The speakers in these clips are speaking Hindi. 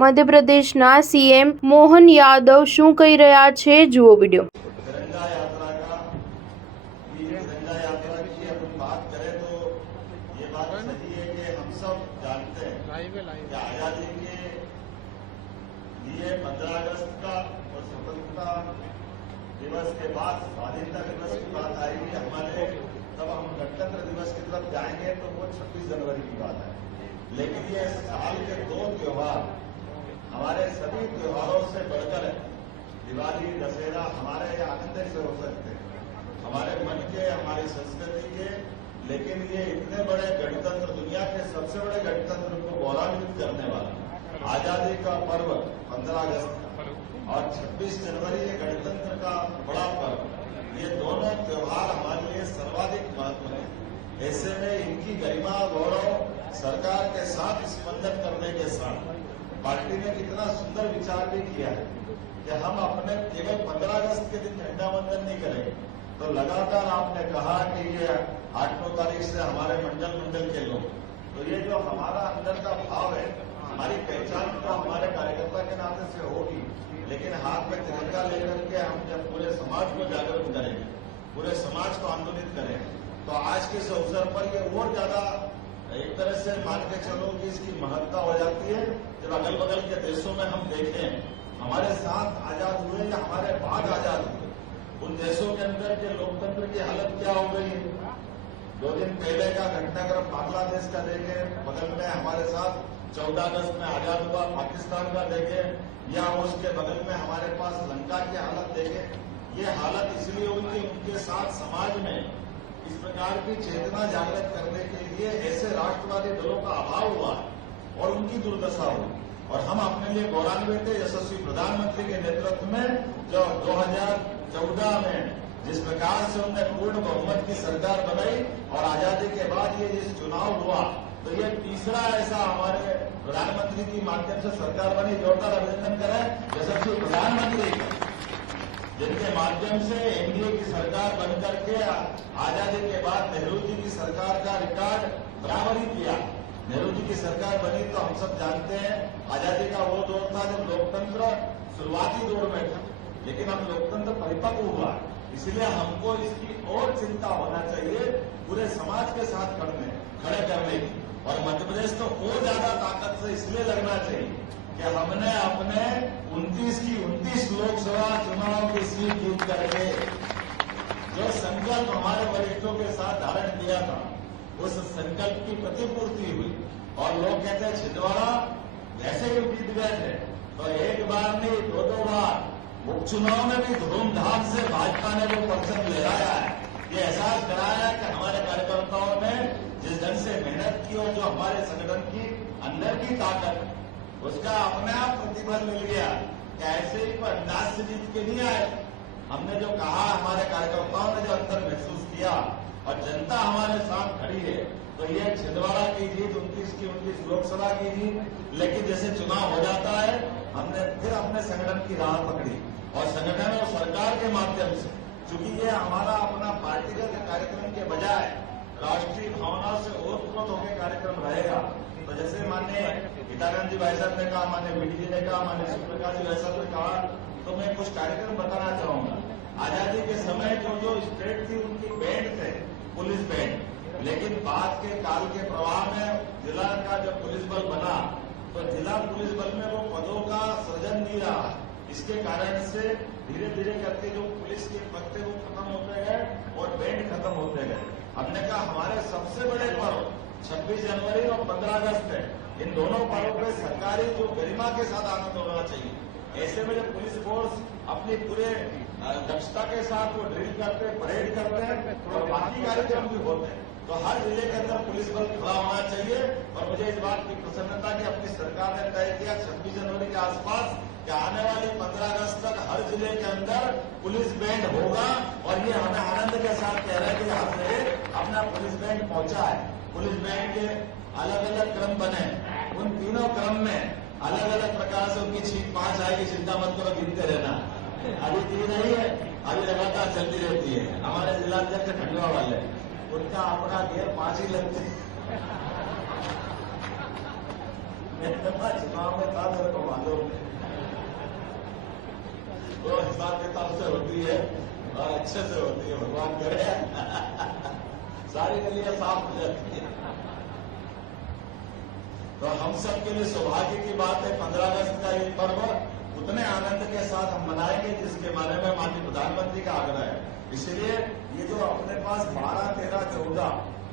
મધ્યપ્રદેશના સીએમ મોહન યાદવ શું કહી રહ્યા છે, જુઓ વિડીયો। तिरंगा यात्रा का तिरंगा यात्रा की अपन बात करें तो ये बात सही है कि हम सब जानते हैं कि आजादी के लिए 15 अगस्त का और स्वतंत्रता दिवस के बाद स्वाधीनता दिवस की बात आएगी हमारे, तब हम गणतंत्र दिवस की तरफ जाएंगे तो वो 26 जनवरी की बात है। लेकिन ये साल के 2 त्योहार हमारे सभी त्योहारों से बढ़कर है। दिवाली दशहरा हमारे आनंद से हो सकते हैं, हमारे मन के, हमारी संस्कृति के, लेकिन ये इतने बड़े गणतंत्र, दुनिया के सबसे बड़े गणतंत्र को गौरवान्वित करने वाला आजादी का पर्व 15 अगस्त और 26 जनवरी ये गणतंत्र का बड़ा पर्व, ये दोनों त्योहार हमारे लिए सर्वाधिक महत्व है। ऐसे में इनकी गरिमा गौरव सरकार के साथ स्पंदन करने के साथ पार्टी ने कितना सुंदर विचार भी किया है कि हम अपने केवल 15 अगस्त के दिन झंडा वंदन नहीं करेंगे। तो लगातार आपने कहा कि ये 8-9 तारीख से हमारे मंडल के लोग, तो ये जो हमारा अंदर का भाव है, हमारी पहचान तो हमारे कार्यकर्ता के नाते से होगी, लेकिन हाथ में तिरंगा लेकर के हम जब पूरे समाज को जागरूक करेंगे, पूरे समाज को आंदोलित करेंगे, तो आज के इस अवसर पर ये और ज्यादा एक तरह से मान के चलो कि इसकी महत्ता हो जाती है। जब अगल बगल के देशों में हम देखें, हमारे साथ आजाद हुए या हमारे बाद आजाद हुए, उन देशों के अंदर के लोकतंत्र की हालत क्या हो गई है। 2 दिन पहले का घटनाक्रम बांग्लादेश का देखें, बगल में हमारे साथ 14 अगस्त में आजाद हुआ पाकिस्तान का देखें, या उसके बगल में हमारे पास लंका की हालत देखें। ये हालत इसलिए हुई कि उनके साथ समाज में इस प्रकार की चेतना जागृत करने के लिए ऐसे राष्ट्रवादी दलों का अभाव हुआ और उनकी दुर्दशा हुई। और हम अपने लिए गौरवान्वित थे यशस्वी प्रधानमंत्री के नेतृत्व में, जो 2014 में जिस प्रकार से उन्होंने पूर्ण बहुमत की सरकार बनाई और आजादी के बाद ये जिस चुनाव हुआ, तो ये तीसरा ऐसा हमारे प्रधानमंत्री के माध्यम से सरकार बनी। जोरदार अभिनंदन करें यशस्वी प्रधानमंत्री, जिनके माध्यम से एनडीए की सरकार बनकर के आजादी के बाद नेहरू जी की सरकार का रिकॉर्ड बराबर ही किया। नेहरू जी की सरकार बनी तो हम सब जानते हैं आजादी का वो दौर था जब लोकतंत्र शुरुआती दौर में था, लेकिन अब लोकतंत्र परिपक्व हुआ, इसलिए हमको इसकी और चिंता होना चाहिए पूरे समाज के साथ खड़े करने की। और मध्य प्रदेश तो और ज्यादा ताकत से इसलिए लगना चाहिए कि हमने अपने 29 लोकसभा चुनाव की सीट जीत करके जो संकल्प हमारे वरिष्ठों के साथ धारण किया था, उस संकल्प की प्रतिपूर्ति हुई। और लोग कहते हैं छिंदवाड़ा वैसे ही जीत गए थे, तो एक बार नहीं 2 बार उपचुनाव में भी धूमधाम से भाजपा ने वो परचम लहराया है। ये एहसास कराया है कि हमारे कार्यकर्ताओं ने जिस ढंग से मेहनत की और जो हमारे संगठन की अंदर की ताकत, उसका अपने आप प्रतिफल मिल गया कि ऐसे ही कोई अंदाज से जीत के नहीं आए। हमने जो कहा, हमारे कार्यकर्ताओं ने जो अंदर महसूस किया और जनता हमारे साथ खड़ी है, तो ये छिंदवाड़ा की जीत 29 लोकसभा की जीत। लेकिन जैसे चुनाव हो जाता है, हमने फिर अपने संगठन की राह पकड़ी और संगठन और सरकार के माध्यम से, चूंकि ये हमारा अपना पार्टीगत कार्यक्रम के बजाय राष्ट्रीय भावना से ओतप्रोत होकर कार्यक्रम रहेगा। तो जैसे माननीय गीतानंद जी भाई साहब ने कहा, माननीय बीडी जी ने कहा, माननीय शिवप्रकाश जी भाई साहब ने कहा, तो मैं कुछ कार्यक्रम बताना चाहूंगा। आजादी के समय जो स्टेट थी उनकी बैंड थे, पुलिस बैंड, लेकिन बाद के काल के प्रवाह में जिला का जब पुलिस बल बना, तो जिला पुलिस बल में वो पदों का सृजन नहीं रहा। इसके कारण से धीरे धीरे करके जो पुलिस के पद थे वो खत्म होते गए और बैंड खत्म होते गए। हमने कहा हमारे सबसे बड़े पर्व 26 जनवरी और 15 अगस्त है, इन दोनों पर्वों पर सरकारी जो गरिमा के साथ आनंद होना चाहिए। ऐसे में जब पुलिस फोर्स अपनी पूरे दक्षता के साथ वो ड्रिल करते हैं, परेड करते हैं और बाकी कार्यक्रम भी होते हैं, तो हर जिले के अंदर पुलिस बल खड़ा होना चाहिए। और मुझे इस बात की प्रसन्नता कि अपनी सरकार ने तय किया 26 जनवरी के आसपास कि आने वाली 15 अगस्त तक हर जिले के अंदर पुलिस बैंड होगा। और ये हमें आनंद के साथ कह रहे हैं कि यहाँ से अपना पुलिस बैंड पहुंचा है। पुलिस बैंड के अलग अलग क्रम बने, उन तीनों क्रम में अलग अलग प्रकार से उनकी छीट 5 आएगी, चिंता मत करो, गिनते रहना। अभी 3 नहीं है, अभी लगातार चलती रहती है। हमारे जिलाध्यक्ष खंडवा वाले, उनका अपना गियर 5 ही लगते। मैं चुनाव में था, मेरे को मालूम है। वो हिसाब किताब से होती है और अच्छे से होती है, भगवान करे सारी गलियां साफ हो जाती है। तो हम सब के लिए सौभाग्य की बात है 15 अगस्त का ये पर्व उतने आनंद के साथ हम मनाएंगे जिसके बारे में माननीय प्रधानमंत्री का आग्रह है। इसलिए ये जो अपने पास 12, 13, 14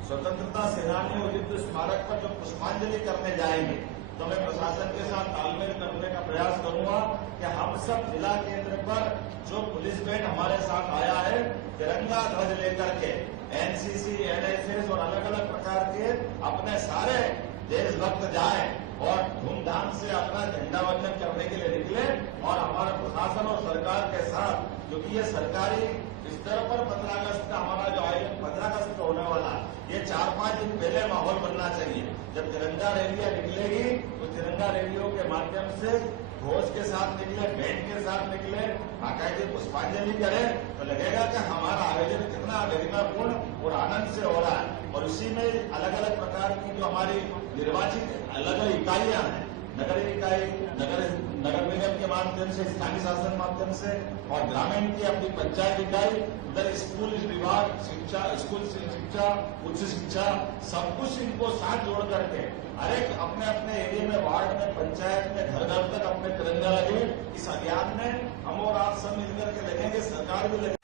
स्वतंत्रता सेनानियों युद्ध स्मारक पर जो पुष्पांजलि करने जाएंगे, तो मैं प्रशासन के साथ तालमेल करने का प्रयास करूंगा कि हम सब जिला केंद्र पर जो पुलिस बैंड हमारे साथ आया है, तिरंगा ध्वज लेकर के एनसीसी, एनएसएस और अलग अलग प्रकार के अपने सारे देशभक्त जाए और धूमधाम से अपना झंडा वंदन करने के लिए निकले। और हमारे प्रशासन और सरकार के साथ, क्योंकि ये सरकारी स्तर पर 15 अगस्त का हमारा जो आयोजन 15 अगस्त को होने वाला, ये 4-5 दिन पहले माहौल बनना चाहिए। जब तिरंगा रैलियां निकलेगी तो तिरंगा रैलियों के माध्यम से घोष के साथ निकले, बैंड के साथ निकले, बाकायदे पुष्पांजलि करें, तो लगेगा कि हमारा आयोजन कितना गरिमापूर्ण और आनंद से हो रहा है। और उसी में अलग अलग प्रकार की जो हमारी निर्वाचित अलग अलग इकाइयां हैं, नगर इकाई, नगर निगम के माध्यम से, स्थानीय शासन माध्यम से और ग्रामीण की अपनी पंचायत इकाई, उधर स्कूल विभाग, शिक्षा, स्कूल शिक्षा, उच्च शिक्षा, सब कुछ इनको साथ जोड़ करके हर एक अपने अपने एरिया में, वार्ड में, पंचायत में, घर घर तक अपने तिरंगा लगे। इस अभियान में हम और आप सब मिलकर के लगेंगे, सरकार भी लगे।